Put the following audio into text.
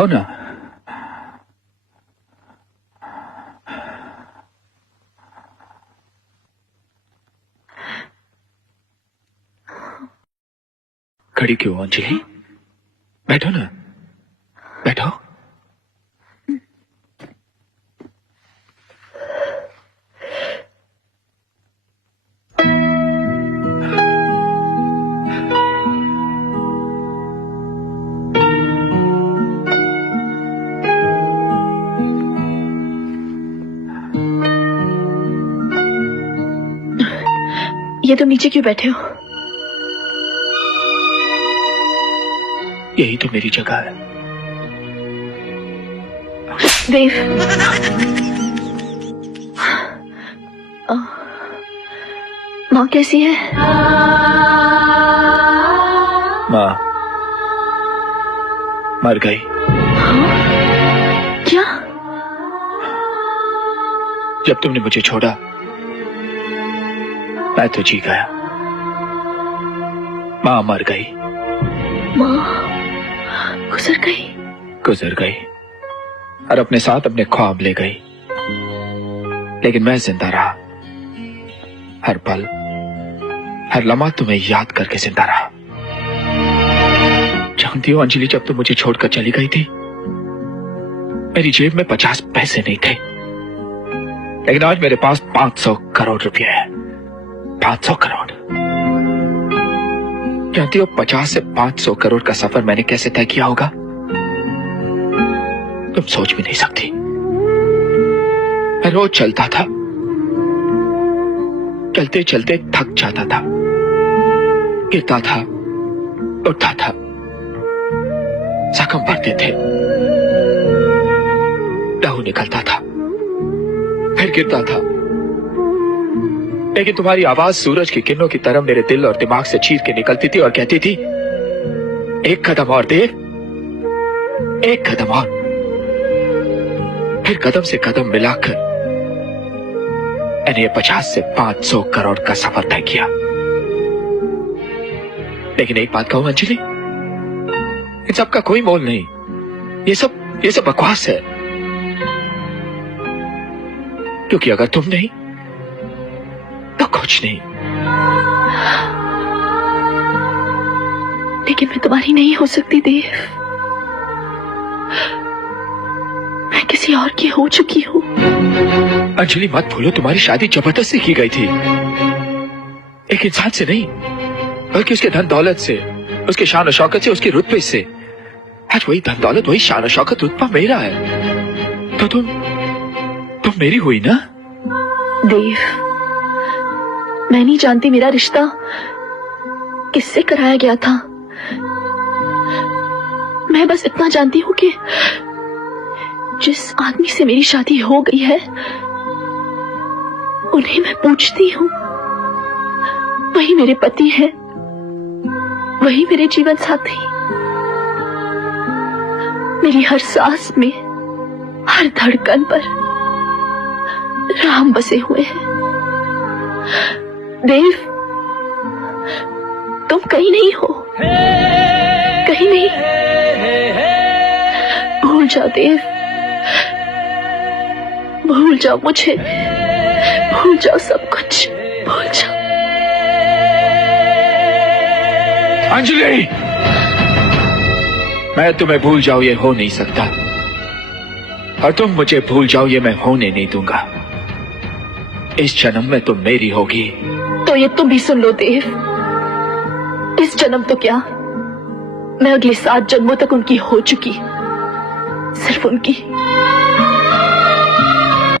आओ ना। खड़ी क्यों अंजलि? बैठो ना, बैठो। ये तुम नीचे क्यों बैठे हो? यही तो मेरी जगह है। देव, माँ कैसी है? माँ मर गई। क्या? जब तुमने मुझे छोड़ा मैं तो जी गया। माँ मर गई। माँ गुजर गई? गुजर गई और अपने साथ अपने ख्वाब ले गई, लेकिन मैं जिंदा रहा। हर पल हर लम्हा तुम्हें याद करके जिंदा रहा। जानती हो अंजलि, जब तुम मुझे छोड़कर चली गई थी मेरी जेब में 50 पैसे नहीं थे, लेकिन आज मेरे पास 500 करोड़ रुपए है। 500 करोड़। जानती हो 50 से 500 करोड़ का सफर मैंने कैसे तय किया होगा? तुम सोच भी नहीं सकती। मैं रोज चलता था, चलते चलते थक जाता था, गिरता था, उठता था, जख्म भरते थे, लहू निकलता था, फिर गिरता था, लेकिन तुम्हारी आवाज सूरज की किरणों की तरह मेरे दिल और दिमाग से चीर के निकलती थी और कहती थी, एक कदम और देव, एक कदम और। फिर कदम से कदम मिलाकर मैंने 50 से 500 करोड़ का सफर तय किया। लेकिन एक बात कहूं अंजलि, इन सब का कोई मोल नहीं। ये सब बकवास है, क्योंकि अगर तुम नहीं तो कुछ नहीं। लेकिन मैं तुम्हारी नहीं हो सकती देव। मैं किसी और की हो चुकी हूं। अंजलि मत भूलो, तुम्हारी शादी जबरदस्ती की गई थी, एक इंसान से नहीं बल्कि उसके धन दौलत से, उसके शान और शौकत से, उसके रुतबे से। आज वही धन दौलत, वही शान और शौकत, रुतबा मेरा है, तो तुम मेरी हुई ना? देव, मैं नहीं जानती मेरा रिश्ता किससे कराया गया था। मैं बस इतना जानती हूं कि जिस आदमी से मेरी शादी हो गई है उन्हें मैं पूछती हूं, वही मेरे पति है, वही मेरे जीवन साथी। मेरी हर सांस में, हर धड़कन पर राम बसे हुए हैं। देव, तुम कहीं नहीं हो, कहीं नहीं। भूल जाओ देव, भूल जाओ मुझे, भूल जाओ सब कुछ, भूल जाओ। अंजलि, मैं तुम्हें भूल जाऊं ये हो नहीं सकता, और तुम मुझे भूल जाओ ये मैं होने नहीं दूंगा। इस जन्म में तुम मेरी होगी। तो ये तुम भी सुन लो देव, इस जन्म तो क्या, मैं अगले 7 जन्मों तक उनकी हो चुकी, सिर्फ उनकी।